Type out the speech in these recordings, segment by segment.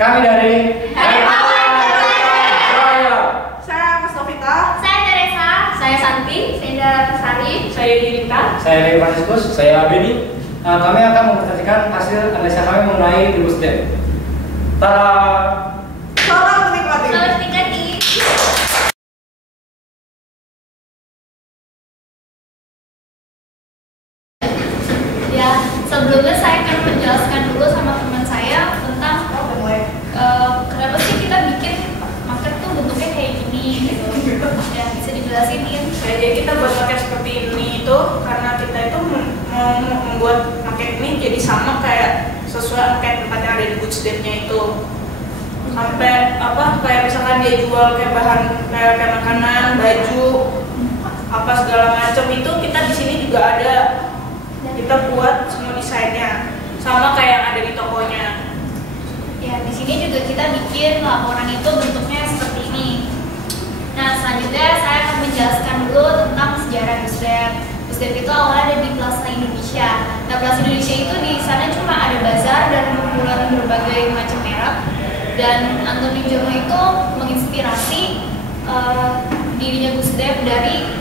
Kami dari Saya Mas Novita. Saya Teresa. Saya Santi. Saya Indra Sari. Saya Yunita. Saya Dewi Franciscus. Saya Beni. Kami akan mempresentasikan hasil analisa kami mengenai DeGusDev. Tada! Selamat menikmati. Selamat menikmati. Ya, sebelumnya saya akan menjelaskan dulu sama teman saya tentang kenapa sih kita bikin market tuh bentuknya kayak gini gitu. Ya, bisa dijelasin Din? Ya, jadi kita buat market seperti ini itu karena kita itu mau membuat market ini jadi sama kayak sesuai market tempat yang ada di DeGusDev-nya itu. Sampai kayak misalkan dia jual kayak bahan kayak makanan, baju, apa segala macam itu kita di sini juga ada. Kita buat semua desainnya sama kayak yang ada di tokonya. Ya, di sini juga kita bikin laporan itu bentuknya seperti ini. Nah, selanjutnya saya akan menjelaskan dulu tentang sejarah DeGusDev. DeGusDev itu awalnya ada di Plaza Indonesia. Nah, Plaza Indonesia itu di sana cuma ada bazar dan kumpulan berbagai macam merek. Dan Anthony Giorno itu menginspirasi dirinya DeGusDev dari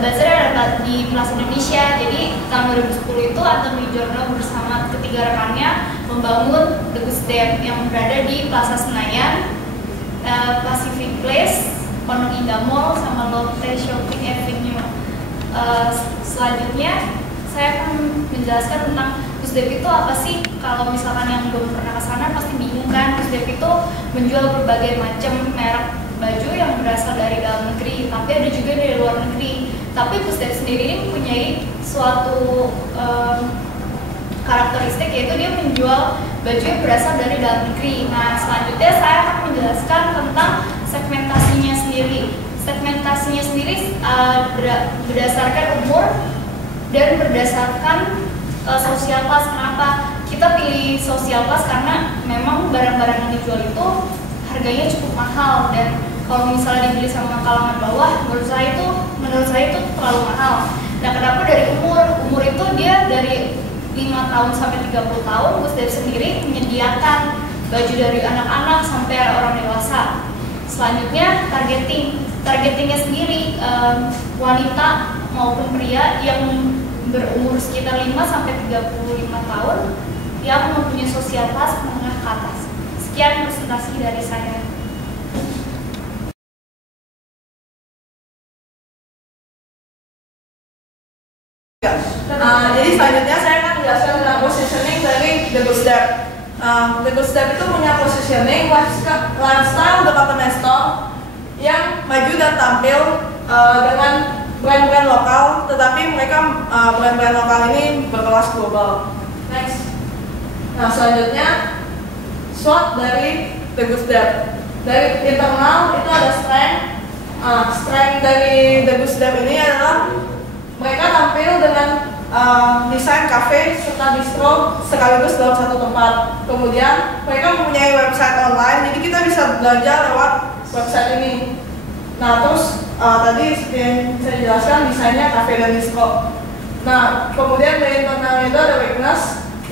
bazar yang ada di Plaza Indonesia. Jadi tahun 2010 itu Anthony Giorno bersama ketiga rekannya membangun DeGusDev yang berada di Plaza Senayan, Pacific Place, Pondok Indah Mall, sama Lotte Shopping Avenue. Selanjutnya saya akan menjelaskan tentang DeGusDev itu apa sih. Kalau misalkan yang belum pernah kesana pasti bingung kan. DeGusDev itu menjual berbagai macam merek baju yang berasal dari dalam negeri, tapi ada juga dari luar negeri. Tapi DeGusDev sendiri ini mempunyai suatu karakteristik, yaitu dia menjual baju yang berasal dari dalam negeri. Nah, selanjutnya saya akan menjelaskan tentang segmentasinya sendiri. Segmentasinya sendiri berdasarkan umur dan berdasarkan sosial kelas. Kenapa kita pilih sosial kelas? Karena memang barang-barang yang dijual itu harganya cukup mahal, dan kalau misalnya dibeli sama kalangan bawah, menurut saya itu terlalu mahal. Nah, kenapa dari umur itu dia dari 5 tahun sampai 30 tahun DeGusDev sendiri menyediakan baju dari anak-anak sampai orang dewasa. Selanjutnya targetingnya sendiri wanita maupun pria yang berumur sekitar 5 sampai 35 tahun yang mempunyai sosial kelas menengah ke atas. Sekian presentasi dari saya. Jadi selanjutnya saya akan menjelaskan tentang positioning dari DeGusDev. DeGusDev itu punya positioning lifestyle department store yang maju dan tampil dengan brand-brand lokal, tetapi mereka brand-brand lokal ini berkelas global. Next. Nah, selanjutnya SWOT dari DeGusDev. Dari internal itu ada strength dari DeGusDev ini adalah mereka tampil dengan desain cafe serta bistro sekaligus dalam satu tempat. Kemudian mereka mempunyai website online, jadi kita bisa belanja lewat website ini. Nah, terus tadi seperti yang saya jelaskan, desainnya cafe dan bistro. Nah, kemudian dari internalnya itu ada weakness.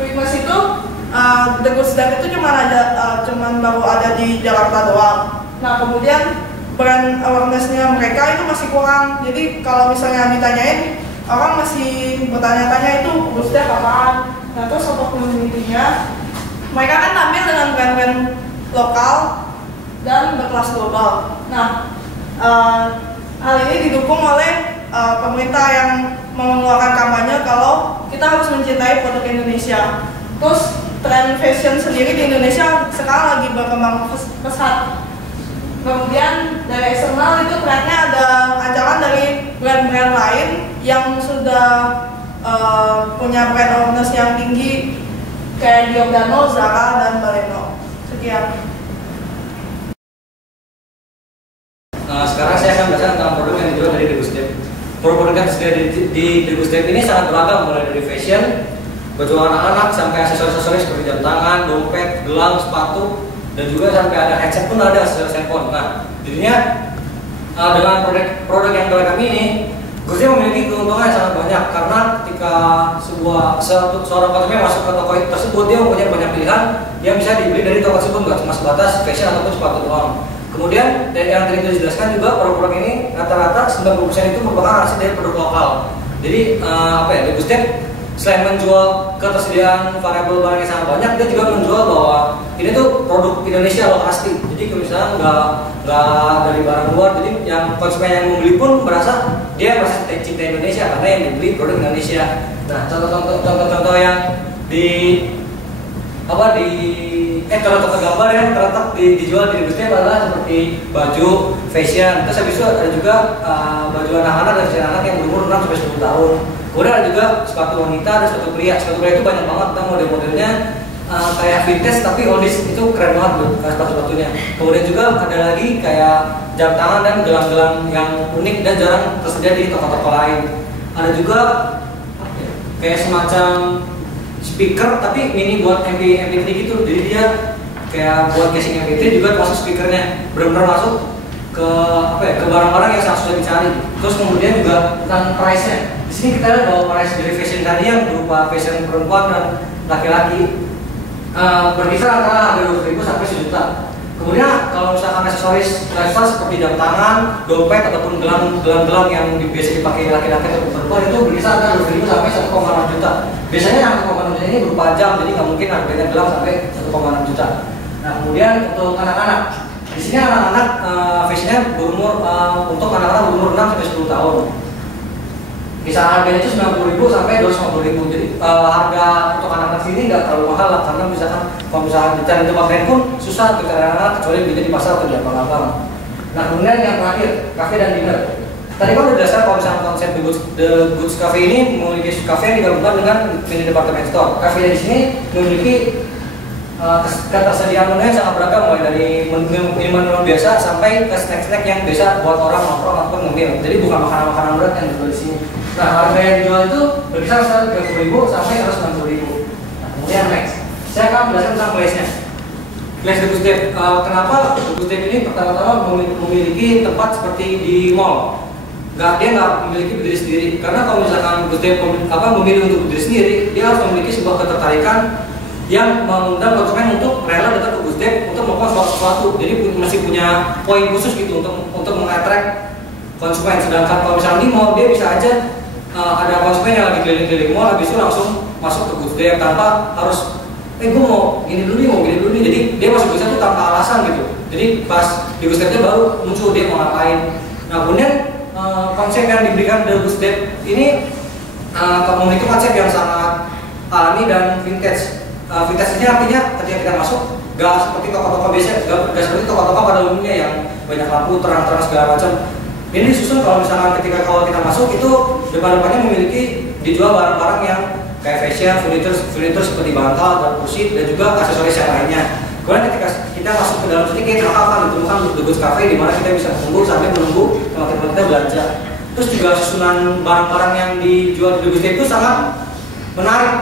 Weakness itu DeGusDev itu cuman baru ada di Jakarta doang. Nah, kemudian brand awareness-nya mereka itu masih kurang. Jadi kalau misalnya ditanyain, orang masih bertanya-tanya itu DeGusDev apaan. Nah, terus opportunity-nya mereka kan tampil dengan brand-brand lokal dan berkelas global. Nah, hal ini didukung oleh pemerintah yang mengeluarkan kampanye kalau kita harus mencintai produk Indonesia. Terus tren fashion sendiri di Indonesia sekarang lagi berkembang pesat. Kemudian dari eksternal itu trennya ada ancaman dari brand-brand lain yang sudah punya brand awareness yang tinggi kayak Giordano, Zara, dan Baleno. Sekian. Sekarang saya akan menjelaskan tentang produk yang dijual dari DeGusDev. Produk-produk yang tersedia di DeGusDev ini sangat beragam, mulai dari fashion, baju anak-anak, sampai aksesoris-aksesoris seperti jam tangan, dompet, gelang, sepatu, dan juga sampai ada headset pun ada, aksesoris handphone. Nah, jadinya dengan produk yang dari kami ini Good Step memiliki keuntungan yang sangat banyak karena ketika seorang konsumen masuk ke toko tersebut, dia mempunyai banyak pilihan yang bisa dibeli dari toko tersebut, nggak cuma sebatas fashion ataupun sepatu doang. Kemudian yang tadi dijelaskan juga, produk-produk ini rata-rata 90% itu merupakan hasil dari produk lokal. Jadi Good Step selain menjual ketersediaan variabel barang yang sangat banyak, dia juga menjual bahwa ini tuh produk Indonesia loh asli. Jadi kalau misalnya nggak dari barang luar, jadi yang konsumen yang membeli pun merasa cinta Indonesia karena yang dibeli produk Indonesia. Nah, contoh-contoh yang contoh gambar yang terletak dijual di Good Step adalah seperti baju, fashion. Terus habis itu ada juga baju anak-anak dan fashion anak yang berumur 6-10 tahun. Kemudian ada juga sepatu wanita dan sepatu pria. Sepatu pria itu banyak banget, model-modelnya kayak vintage tapi oldies, itu keren banget tuh sepatu-sepatunya. Kemudian juga ada lagi kayak jam tangan dan gelang-gelang yang unik dan jarang tersedia di toko-toko lain. Ada juga kayak semacam speaker tapi mini buat MP3 gitu. Jadi dia kayak buat casing MP3 juga masuk speakernya, benar-benar masuk ke barang-barang yang sangat susah dicari. Terus kemudian juga tentang price-nya. Di sini kita lihat bahwa price dari fashion tadi yang berupa fashion perempuan dan laki-laki berkisar antara harga 2.000 sampai 1 juta. Kemudian kalau misalkan aksesoris lifestyle seperti jam tangan, dompet ataupun gelang-gelang yang biasa dipakai laki-laki atau perempuan itu berkisar antara 2.000 sampai 1,6 juta. Biasanya yang 1,6 juta ini berupa jam, jadi nggak mungkin harganya gelang sampai 1,6 juta. Nah, kemudian untuk anak-anak, di sini anak-anak fashionnya berumur untuk anak-anak berumur 6 sampai 10 tahun. Kisaran harganya itu 90.000 sampai 250.000. Jadi harga untuk anak-anak sini nggak terlalu mahal lah, karena misalkan kalau misalkan dicari di tempat lain pun susah untuk cari anak-anak kecuali beli di pasar atau di abang-abang. Nah, kemudian yang terakhir, cafe dan dinner. Tadi kan udah dasar kalau misalkan konsep The Goods Cafe ini memiliki cafe yang digabungkan dengan mini department store. Cafe di sini memiliki ketersediaan menu yang sangat beragam, mulai dari minuman biasa sampai ke snack-snack yang biasa buat orang nongkrong ataupun ngemil. Jadi bukan makanan-makanan berat yang dijual di sini. Nah, harga yang dijual itu berkisar 130.000 sampai 190.000. Nah, kemudian next, saya akan menjelaskan tentang place-nya. Place The Good Step. Kenapa The Good Step ini pertama-tama memiliki tempat seperti di mall? Dia nggak memiliki berdiri sendiri. Karena kalau misalkan Good Step memilih untuk berdiri sendiri, dia harus memiliki sebuah ketertarikan yang mengundang konsumen untuk rela datang ke Good Step untuk melakukan sesuatu. Jadi masih punya poin khusus gitu untuk mengattract konsumen. Sedangkan kalau misalnya di mall, dia bisa aja ada konsumen yang lagi keliling-keliling mall, habis itu langsung masuk ke Good Step tanpa harus gue mau gini dulu nih, jadi dia masuk Good Step itu tanpa alasan gitu. Jadi pas di Good Step-nya baru muncul dia mau ngapain. Nah, kemudian konsep yang diberikan The Good Step ini memiliki konsep yang sangat alami dan vintage. Vintage ini artinya ketika kita masuk gak seperti toko-toko biasa, gak seperti toko-toko pada umumnya yang banyak lampu, terang-terang segala macam. Ini disusun kalau misalkan kalau kita masuk itu depan-depannya memiliki dijual barang-barang yang kayak fashion, furniture seperti bantal, dan kursi, dan juga aksesoris yang lainnya. Kemudian ketika kita masuk ke dalam sini, kita akan ditemukan The Goods Cafe di mana kita bisa tunggu sambil menunggu teman-teman kita belanja. Terus juga susunan barang-barang yang dijual di The Goods Cafe itu sangat menarik.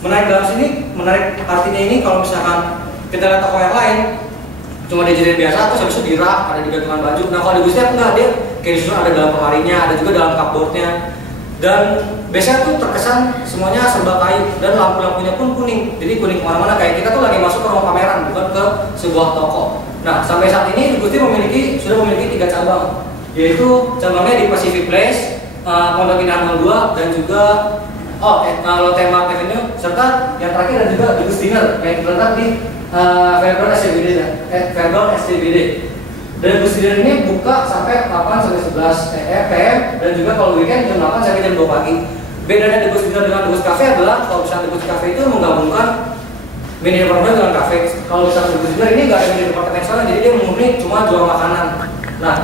Menarik dalam sini, menarik artinya ini kalau misalkan kita lihat toko yang lain cuma dijadiin biasa, terus habis itu di-rak, ada di gantungan baju. Nah, kalau di Good Step enggak, dia kayak disusun ada dalam lemarinya, ada juga dalam cupboardnya. Dan biasanya tuh terkesan semuanya serba kayu dan lampu-lampunya pun kuning. Jadi kuning kemana-mana, kayak kita tuh lagi masuk ke ruang pameran, bukan ke sebuah toko. Nah, sampai saat ini Good Step sudah memiliki 3 cabang, yaitu cabangnya di Pacific Place, Pondok Indah 02, dan juga Lotte Mart Avenue, serta yang terakhir dan juga The Goods Dinner yang terletak di Fairground SCBD. Dan Goods Dinner ini buka sampai 8 sampai 11 PM dan juga kalau weekend jam 8 sampai jam 2 pagi. Bedanya The Goods Dinner dengan The Goods Cafe adalah kalau misalnya The Goods Cafe itu menggabungkan mini department dengan cafe. Kalau misalnya The Goods Dinner ini nggak ada mini department store, jadi dia murni cuma jual makanan. Nah,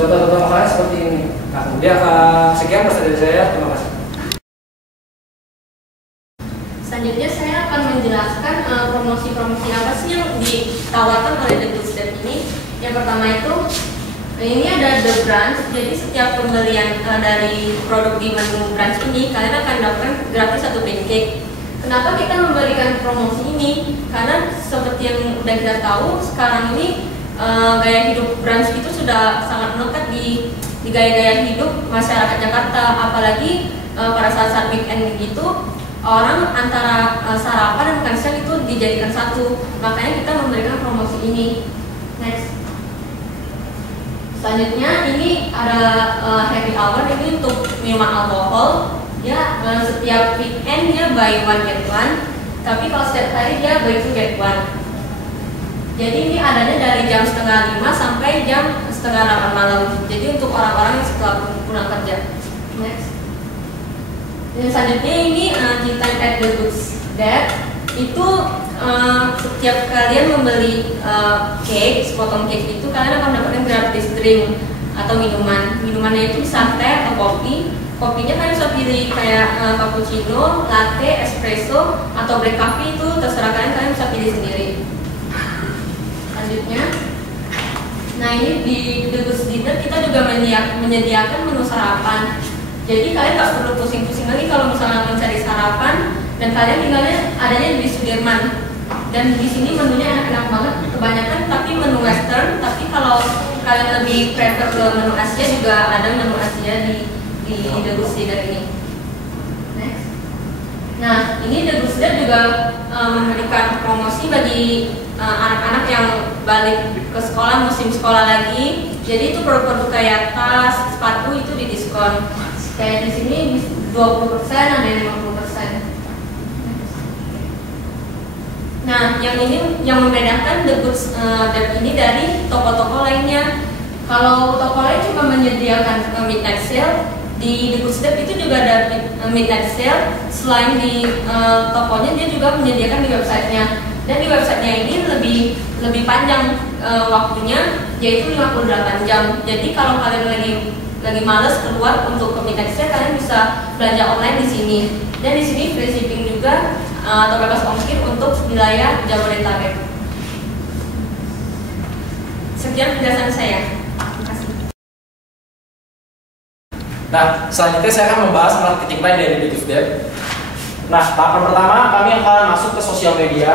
contoh-contoh makanan seperti ini. Nah, kemudian sekian presentasi saya. Terima kasih. Selanjutnya saya akan menjelaskan promosi-promosi apa sih yang ditawarkan oleh The Goods Step ini. Yang pertama itu, ini ada The Brunch. Jadi setiap pembelian dari produk di menu brunch ini, kalian akan dapatkan gratis 1 pancake. Kenapa kita memberikan promosi ini? Karena seperti yang udah kita tahu, sekarang ini gaya hidup brunch itu sudah sangat melekat di di gaya-gaya hidup masyarakat Jakarta, apalagi pada saat weekend begitu orang antara sarapan dan makan siang itu dijadikan satu, makanya kita memberikan promosi ini. Next. Selanjutnya ini ada happy hour, ini untuk minuman alkohol ya, setiap weekend dia buy one get one, tapi kalau setiap hari dia buy two get one. Jadi ini adanya dari jam 4:30 sampai jam 7:30 malam, jadi untuk orang-orang yang setelah pulang kerja. Next. Dan selanjutnya ini tea time at the Goods Dep. Itu setiap kalian membeli cake, sepotong cake itu kalian akan mendapatkan gratis drink atau minuman. Minumannya itu bisa teh atau kopi. Kopinya kalian bisa pilih kayak cappuccino, latte, espresso, atau black coffee, itu terserah kalian bisa pilih sendiri. Selanjutnya, nah ini di The Goods Dinner kita juga menyediakan menu sarapan. Jadi kalian nggak perlu pusing-pusing lagi kalau misalnya mencari sarapan, dan kalian tinggalnya adanya di Sudirman. Dan di sini menunya enak-enak banget, kebanyakan tapi menu western. Tapi kalau kalian lebih prefer ke menu Asia, juga ada menu Asia di The Goods Dinner ini. Next. Nah, ini The Goods Dinner juga memberikan promosi bagi anak-anak yang balik ke sekolah, musim sekolah lagi. Jadi itu produk-produk kayak tas, sepatu itu didiskon. Kayak di sini 20%, ada yang 50%. Nah, yang ini yang membedakan The Goods Dep ini dari toko-toko lainnya. Kalau toko lain cuma menyediakan midnight sale, di The Goods Dep itu juga ada midnight sale. Selain di tokonya, dia juga menyediakan di websitenya. Dan di websitenya ini lebih panjang waktunya, yaitu 58 jam. Jadi kalau kalian lagi males keluar untuk ke midnight sale, kalian bisa belanja online di sini. Dan di sini free shipping juga atau bebas ongkir untuk wilayah Jabodetabek. Sekian penjelasan saya. Terima kasih. Nah, selanjutnya saya akan membahas marketing plan dari The Goods Dep. Nah, tahapan pertama kami akan masuk ke sosial media,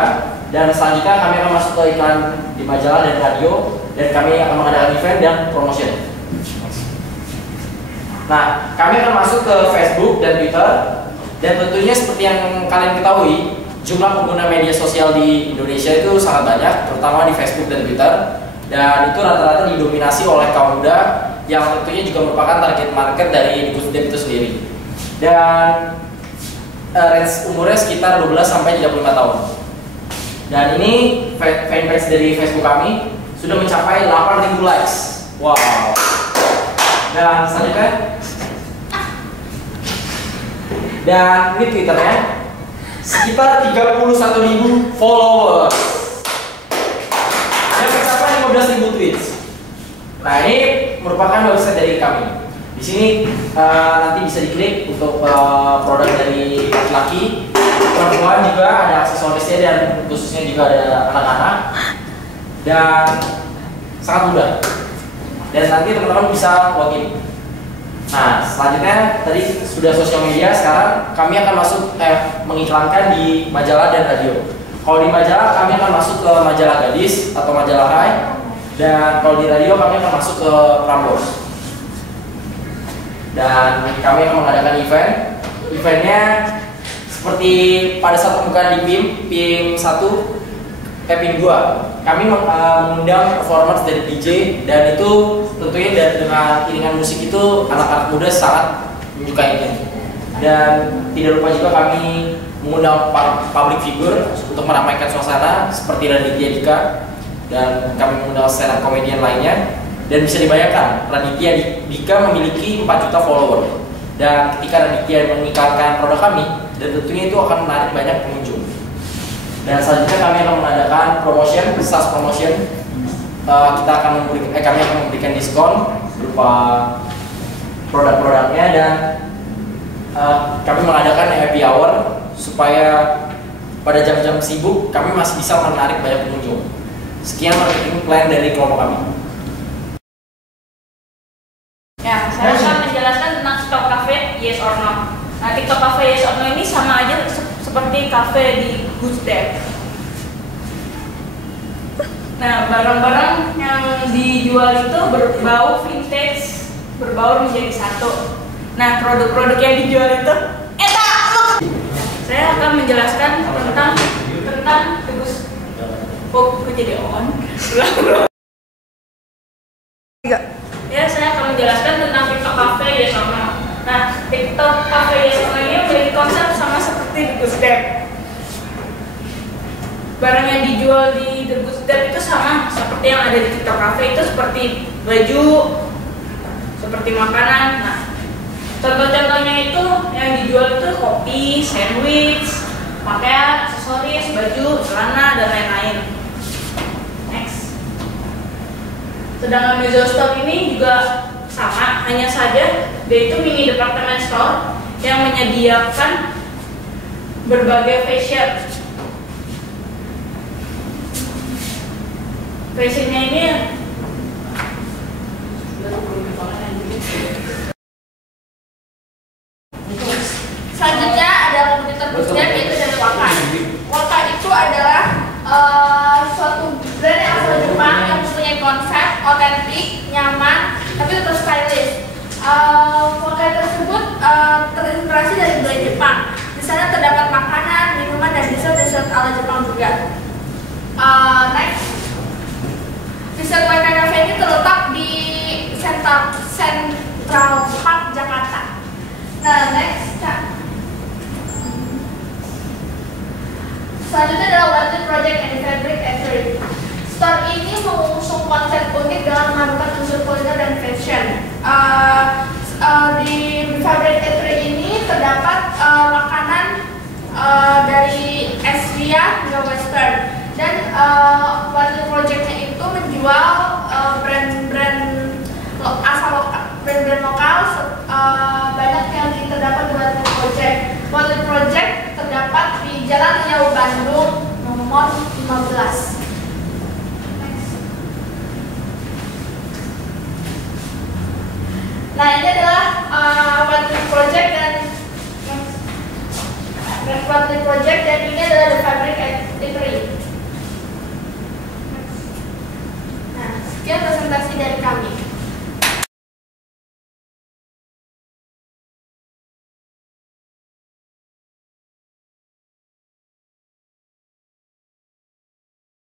dan selanjutnya kami akan masuk ke iklan di majalah dan radio, dan kami akan mengadakan event dan promotion. Nah, kami akan masuk ke Facebook dan Twitter. Dan tentunya seperti yang kalian ketahui, jumlah pengguna media sosial di Indonesia itu sangat banyak, terutama di Facebook dan Twitter. Dan itu rata-rata didominasi oleh kaum muda, yang tentunya juga merupakan target market dari The Goods Dep itu sendiri. Dan range umurnya sekitar 12 sampai 35 tahun. Dan ini fanpage dari Facebook kami sudah mencapai 8.000 likes. Wow. Dan selanjutnya, dan ini Twitternya sekitar 31.000 followers yang mencapai 15.000 tweets. Nah, ini merupakan website dari kami. Di sini nanti bisa diklik untuk produk dari laki-laki, perempuan juga ada aksesorisnya, dan khususnya juga ada anak-anak, dan sangat mudah. Dan nanti teman-teman bisa login. Nah, selanjutnya tadi sudah sosial media, sekarang kami akan masuk mengiklankan di majalah dan radio. Kalau di majalah kami akan masuk ke majalah Gadis atau majalah Hai, dan kalau di radio kami akan masuk ke Prambors. Dan kami akan mengadakan eventnya seperti pada saat pembukaan di PIM 1, PIM 2. Kami mengundang performance dari DJ, dan itu tentunya dengan iringan musik itu anak-anak muda sangat menyukainya. Dan tidak lupa juga kami mengundang public figure untuk meramaikan suasana seperti Raditya Dika, dan kami mengundang stand up komedian lainnya. Dan bisa dibayangkan, Raditya Dika memiliki 4 juta follower, dan ketika Raditya mengiklankan produk kami, dan tentunya itu akan menarik banyak pengunjung. Dan selanjutnya kami akan mengadakan promotion, sales promotion. Kami akan memberikan diskon berupa produk-produknya, dan kami mengadakan happy hour supaya pada jam-jam sibuk kami masih bisa menarik banyak pengunjung. Sekian marketing plan dari kelompok kami. Ya, saya akan menjelaskan tentang TikTok Cafe Yes or No. Nah, TikTok Cafe Yes or No ini sama aja seperti cafe di Goods Dep. Nah, barang-barang yang dijual itu berbau vintage berbaur menjadi satu. Nah, produk-produk yang dijual itu saya akan menjelaskan tentang Tegus. Kok jadi on? Ya, saya akan menjelaskan tentang TikTok Cafe Yes or No. Nah, TikTok Cafe Yes or No ini menjadi konsep sama seperti The Good Step. Barang yang dijual di The Good Step itu sama seperti yang ada di TikTok Cafe, itu seperti baju, seperti makanan. Nah, contoh-contohnya itu yang dijual itu kopi, sandwich, pakaian, aksesoris, baju, celana, dan lain-lain. Next. Sedangkan Mezzo Store ini juga sama, hanya saja dia itu mini department store yang menyediakan berbagai fashion. Fashionnya ini Selanjutnya ada kompetitor Bootstrap, yaitu dari Waka. Waka itu adalah suatu brand yang asal Jepang yang mempunyai konsep otentik, nyaman, tapi tetap stylish. Waka tersebut terinspirasi dari budaya Jepang. Di sana terdapat makanan, minuman, dan dessert ala Jepang juga. Next, dessert Waka Cafe ini terletak di Central Park, Jakarta. Nah, next, Kak. Selanjutnya adalah Wildlife Project and Fabric Eatery. Store ini mengusung konsep unik dengan memadukan unsur kuliner dan fashion. Di Fabric Eatery ini terdapat makanan dari Asia hingga Western. Dan Wildlife Project-nya itu menjual brand-brand lokal banyak yang terdapat di Wildlife Project. Wildlife Project terdapat di Jalan Riau Bandung nomor 15. Nah, ini adalah Wildlife Project dan Wildlife Project, dan ini adalah The Fabric Eatery.